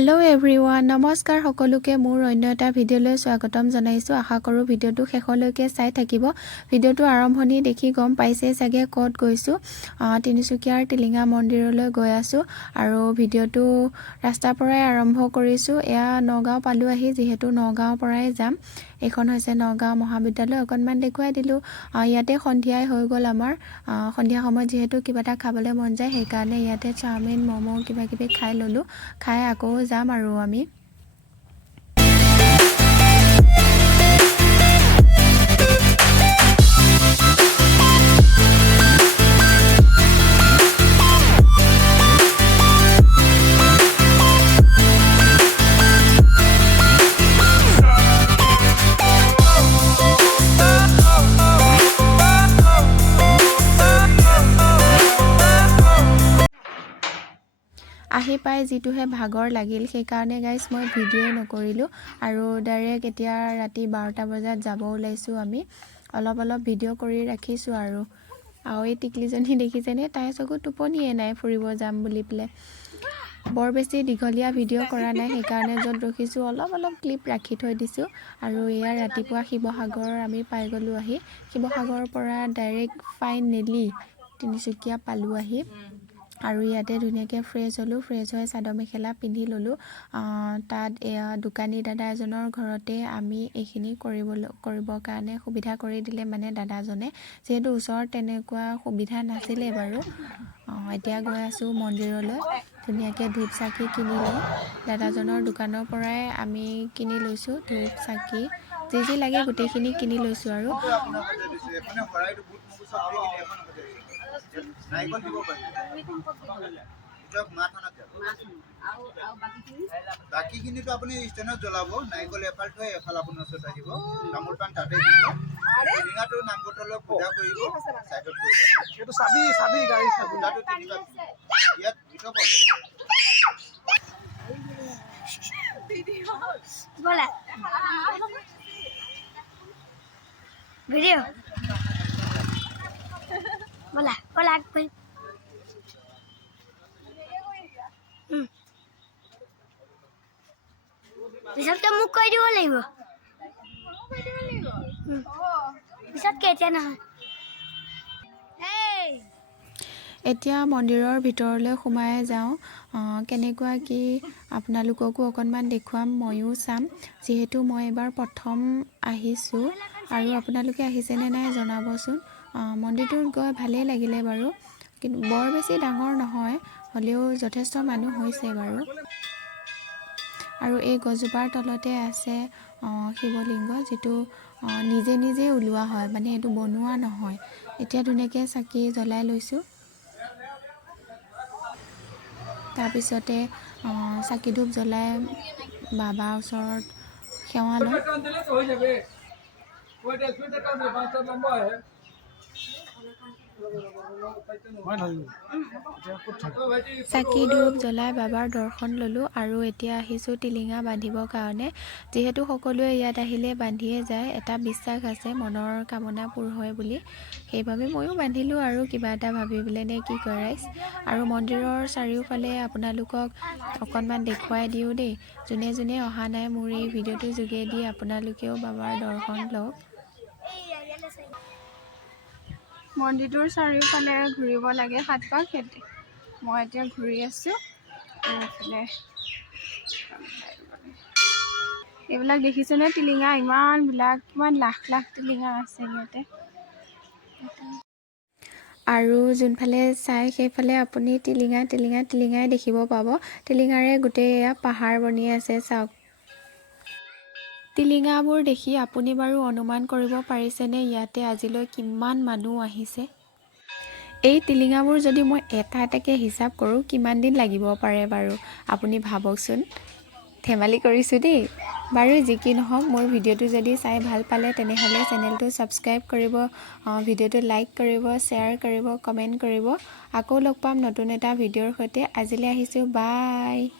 hello everyone नमस्कार সকলোকে মোৰ অন্য এটা ভিডিঅলৈ স্বাগতম জনাইছো আশা কৰো ভিডিঅটো শেষলৈকে চাই থাকিব ভিডিঅটো আৰম্ভণি দেখি গম পাইছে চাগে ক'ত গৈছো তিনিচুকীয়াৰ টিলিঙা মন্দিৰলৈ গৈ আছো আৰু ভিডিঅটো ৰাস্তাৰ পৰাই আৰম্ভ কৰিছো এয়া নগাঁও পালো আহি যেহেতু নগাঁওৰ পৰাই যাম এখন হৈছে নগাঁও মহাবিদ্যালয় অকনমান দেখুৱাই দিলো ইয়াতে সন্ধিয়াই হৈ গল আমাৰ সন্ধিয়া সময়ত যেহেতু কিবা এটা খাবলৈ মন যায় সেই কাৰণে ইয়াতে চাওমিন মমো কিবা কিবি খাই ললো খাই আকৌ যাম আৰু আমি আহি পাই যিটোহে ভাগৰ লাগিল সেই কাৰণে গাইস মই ভিডিও নকৰিলো আৰু ডাইৰেক্ট এতিয়া ৰাতি 12টা বজাত যাব ওলাইছো আমি অলপ ভিডিও কৰি ৰাখিছো আৰু এই টিকলিজনী দেখিছেনে তাই চকু টোপনিয়ে নাই ফুৰিব যাম বুলি প্লে বৰ বেছি দীঘলীয়া ভিডিও কৰা নাই সেই কাৰণে যত ৰখিছো অলপ ক্লিপ ৰাখি থৈ দিছো আৰু এয়া ৰাতিপুৱা শিৱসাগৰ আমি পাই গলো আহি শিৱসাগৰৰ পৰা ডাইৰেক্ট ফাইনেলি তিনিচুকীয়া পালো আহি আৰু ইয়াতে ধুনীয়াকে ফ্ৰেছ হলো ফ্ৰেছ হৈ চাদৰ মেখেলা পিন্ধি ললো তাত এয়া দোকানী দাদা এজনৰ ঘৰতে আমি এইখিনি কৰিবৰ কাৰণে সুবিধা কৰি দিলে মানে দাদাজনে যেহেতু ওচৰত তেনেকুৱা সুবিধা নাছিলে বাৰু এতিয়া গৈ আছো মন্দিৰলৈ ধুনীয়াকে ধূপ চাকি কিনিলো দাদাজনৰ দোকানৰ পৰাই আমি কিনি লৈছো ধূপ চাকি যি লাগে গোটেইখিনি কিনি লৈছো আৰু নাইকল দিব পাৰি এটা মাথানাত যাব বাকিখিনি তো আপুনি ষ্টেনত জ্বলাব নাইকল এফাল থৈ এফাল আপোনাৰ ওচৰত আহিব তামোল পাণ তাতে দিব ৰিঙাটো নামঘৰলৈ পূজা কৰিব সাইডত গৈ এটো চাবি গাড়ী চাবি তাতো তিনিটা ইয়াত ভিডিও পাব বলা ভিডিও बोला बोला भाई পিছতকে মুখ কৈ দিব লাগিব পিছতকে এতিয়া নহয় এতিয়া মন্দিৰৰ ভিতৰলৈ সোমাই যাওঁ কেনেকুৱা কি আপোনালোককো অকনমান দেখুৱাম ময়ো চাম যেহেতু মই এবাৰ প্ৰথম আহিছো আৰু আপোনালোকে আহিছে নে নাই জনাবচোন মন্দিৰটোত গৈ ভালেই লাগিলে বাৰু কিন্তু বৰ বেছি ডাঙৰ নহয় হলেও যথেষ্ট মানুহ হৈছে বাৰু আৰু এই গজোপাৰ তলতে আছে শিৱলিংগ যেটো নিজে ওলোৱা হয় মানে এটো বনোৱা নহয় এতিয়া ধুনীয়াকে চাকি জ্বলাই লৈছো তাৰ পিছতে চাকি ধূপ জ্বলাই বাবাৰ ওচৰত সেৱা লম চাকি ধূপ জ্বলাই বাবাৰ দৰ্শন ললো আৰু এতিয়া আহিছো টিলিঙা বান্ধিবৰ কাৰণে যেহেতু সকলোৱে ইয়াত আহিলে বান্ধিয়ে যায় এটা বিশ্বাস আছে মনৰ কামনা পূৰ হয় বুলি সেইবাবে ময়ো বান্ধিলো আৰু কিবা এটা ভাবি বিলে নে কি কৰাইছ আৰু মন্দিৰৰ চাৰিওফালে আপোনালোকক অকনমান দেখুৱাই দিও দেই যোনে অহা নাই মোৰ এই ভিডিওটো যোগেদি আপোনালোকেও বাবাৰ দৰ্শন লওক মন্দিৰটোৰ চাৰিওফালে ঘূৰিব লাগে সাতপাক খেতি মই এতিয়া ঘূৰি আছো এইফালে এইবিলাক দেখিছেনে টিলিঙা কিমান লাখ টিলিঙা আছে ইয়াতে আৰু যোনফালে চাই সেইফালে আপুনি টিলিঙাই দেখিব পাব টিলিঙাৰে গোটেই পাহাৰ বনি আছে চাওক টিলিঙাবোৰ দেখি আপুনি বাৰু অনুমান কৰিব পাৰিছেনে ইয়াতে আজিলৈ কিমান মানুহ আহিছে এই টিলিঙাবোৰ যদি মই এটাকে হিচাপ কৰো কিমান দিন লাগিব পাৰে বাৰু আপুনি ভাবকচোন ধেমালি কৰিছো দেই বাৰু যি কি নহওক মোৰ ভিডিওটো যদি চাই ভাল পালে তেনেহলে চেনেলটো সাবস্ক্ৰাইব কৰিব ভিডিওটো লাইক কৰিব শেয়াৰ কৰিব কমেন্ট কৰিব আকৌ লগ পাম নতুন এটা ভিডিওৰ সৈতে আজিলৈ আহিছো বাই